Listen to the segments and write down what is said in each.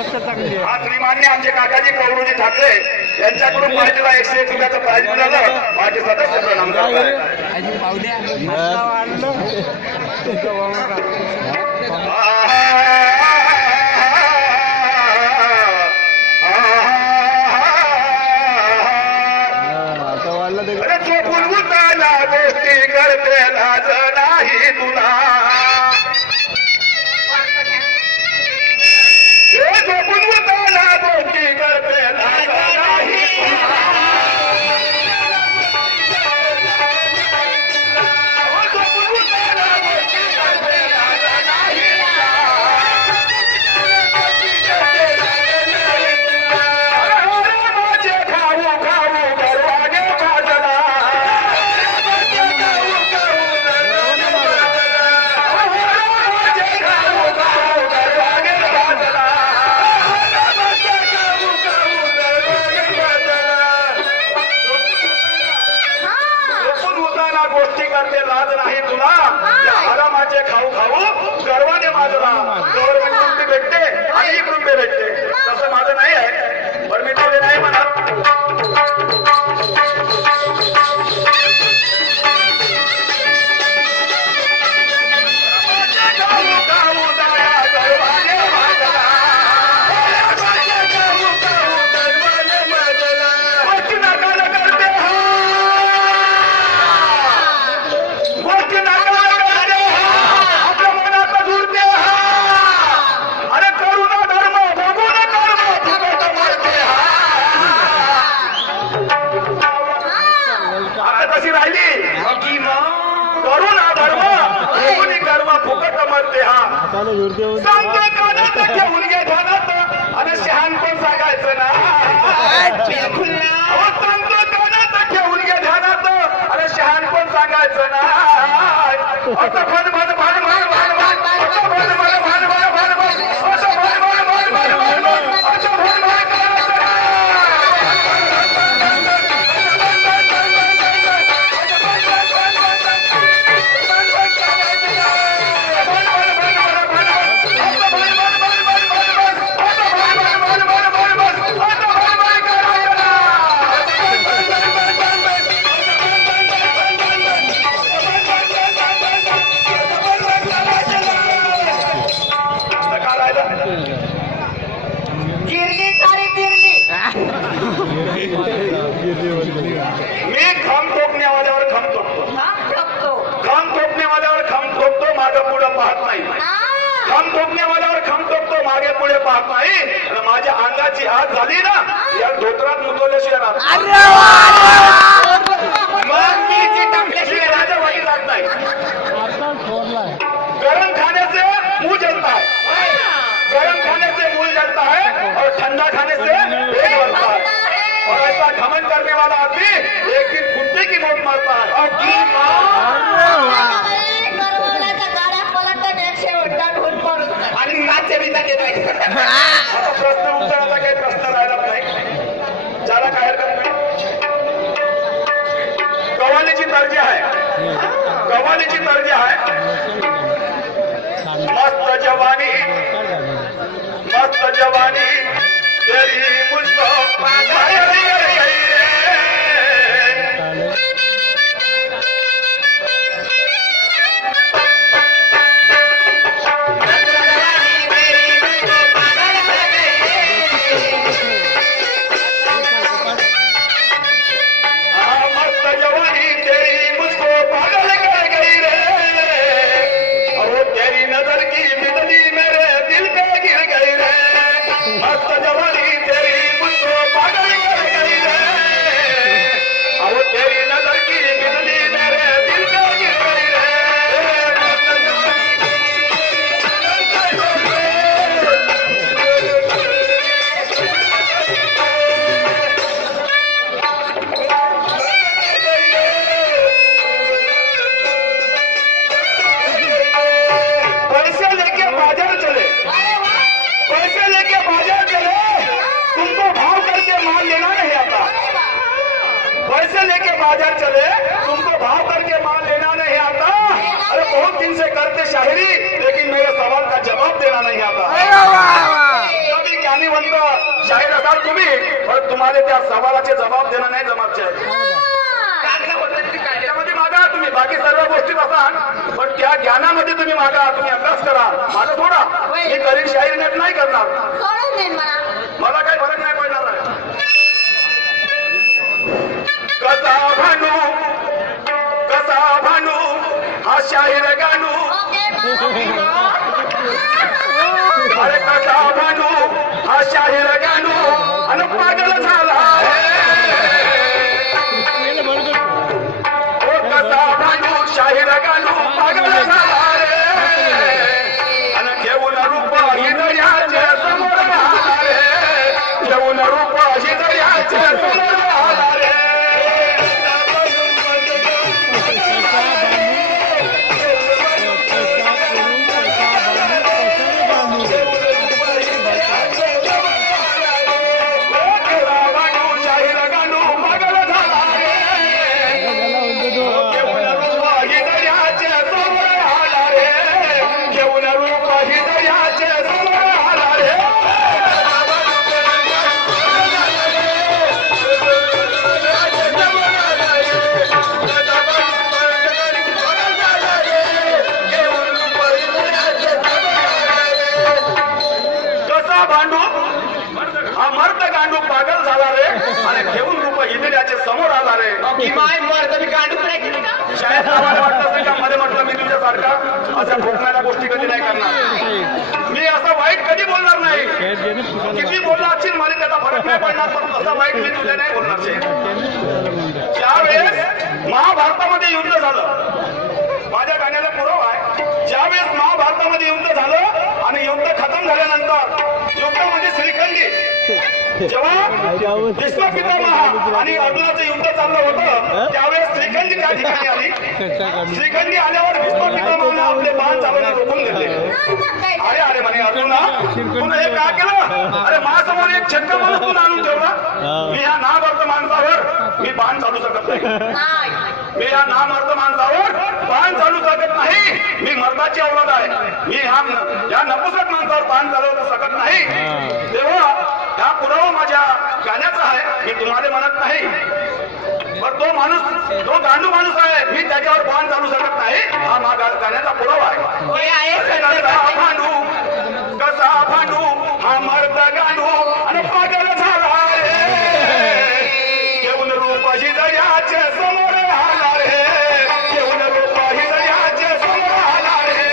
हा श्रीमान्य आमचे काकाजी कौरूजी ठाकरे यांच्याकडून पाहिजेला 101 रुपयाचं प्राइज मिळालं. माझे सदस्य प्रणाम गोष्टी करते लाज नाही तुला झोपून उताला गोष्टी करते लाज नाही गोष्टी करते लाज नाही तुला आरामाचे खाऊ खाऊ गर्वाने माझला गव्हर्नमेंट रुपये भेटते आणि 1 रुपये भेटते तसं माझं नाही आहे पण मी तुझे नाही म्हणत. कशी राहिली करू ना धर्म कोणी कर्म फुकट मरते हा सांगते कानात घेऊन घे ध्यानात आणि शहाणपण सांगायचं ना सांगतो कानात घेऊन घे ध्यानात आणि शहाणपण सांगायचं ना असं भन भन भन भन भन भन असं भन भन भन भन भन भन असं भन भन भन भन भन भन असं भन भन मी खम ठोकण्यावाल्यावर खम ठोकतो खम ठोकण्यावाल्यावर खम ठोकतो मागे पुढे पाहत नाही खम ठोकण्यावाल्यावर खम ठोकतो मागे पुढे पाहत नाही आणि माझ्या अंगाची आग झाली ना या धोत्रात मुतवल्याशिवाय मग मी जी टाकल्याशिवाय राजा वाईट जात नाही. गरम खाने से मुंह जलता है गरम खाने से मुंह जलता है और ठंडा खाने से पेट भरता है और ऐसा घमंड करने वाला आदमी एक दिन कुत्ते की मौत मरता है. आणि नाचे बिंदा देत नाही प्रश्न उत्तराला काही प्रश्न राहिला नाही ज्याला काय हरकत नाही. कव्वालीची तर्ज आहे कव्वालीची तर्ज आहे मस्त जवानी तेरी मुझको पैसे लेके बाजार चले तुमको भाव करके माल लेना नहीं आता. अरे बहुत दिन से करते शायरी लेकिन मेरे सवाल का जवाब देना नहीं आता. कभी क्या तुम्हाला त्या सवालाचे जबाब देणं नाही जमाचे त्याच्यामध्ये मागा तुम्ही, बाकी सर्व गोष्टी असाल पण त्या ज्ञानामध्ये तुम्ही मागा, तुम्ही अभ्यास करा. माझं थोडा मी करीन शाहीर नेट नाही करणार, मला काही फरक नाही पडणार आहे. कसा भानू हा शाहीर गाणू, अरे कसा भानू हा शाहीर गाणू आणि पागल झाला कसा भानू शाहीर गाणू पागल झाला रे आणि घेऊन रूप हिदयाचे समोर आला रे, घेऊन रूप हिदयाचे समोर आला रे. पागल झाला रे आणि घेऊन रूप हिदयाचे समोर आला रे. शाळेत आम्हाला वाटतं का मध्ये म्हटलं मी तुझ्यासारखा अशा ठोकणाऱ्या गोष्टी कधी नाही करणार, मी असं वाईट कधी बोलणार नाही. किती बोलला असशील मला त्याचा फरक नाही पडणार, पण तसा वाईट मी तुझ्या नाही बोलणार. ज्यावेळेस महाभारतामध्ये युद्ध झालं, माझ्या गाण्याला पुरावा आहे, ज्यावेळेस महाभारतामध्ये युद्ध झालं आणि युद्ध खतम झाल्यानंतर युद्धामध्ये श्रीखंडी जेव्हा भीष्म पितामह आणि अर्जुनाचं युद्ध चाललं होतं त्यावेळेस श्रीखंडी त्या ठिकाणी आली. श्रीखंडी आल्यावर भीष्म पितामहाने आपले बाण चालवणे रोखून घेतले. अरे अरे म्हणे अर्जुना तुला हे का केलं, अरे माझ्यासमोर एक छक्का माणूस तू आणून ठेवला, मी या नामर्थ माणसावर मी बाण चालू शकत नाही, मी या नामर्थ माणसावर बाण चालू शकत नाही, मी मर्दाची औलाद आहे, मी या नपुसक माणसावर बाण चालवू शकत नाही. तेव्हा हा पुरावा माझ्या गाण्याचा आहे, मी तुम्हाला म्हणत नाही. पण तो माणूस तो गांडू माणूस आहे, मी त्याच्यावर बाण चालू शकत नाही, हा माझ्या गाण्याचा पुरावा आहे. भांडू कसा भांडू हा मर्द गांडू आणि पागल झाला रे, घेऊन रूप हिदयाचे समोर आला रे, घेऊन रूप हिदयाचे समोर आला रे.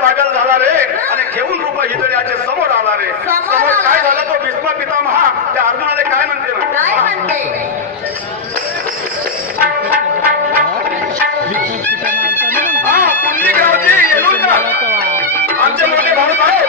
पागल झाला रे आणि घेऊन रूप हिदयाचे समोर आला रे. समोर काय झालं, तो भीष्म पितामह त्या अर्जुनाला काय म्हणते ना, हा पुंडलिकरावजी येलूरकर आमचे मोठे भाऊ साहेब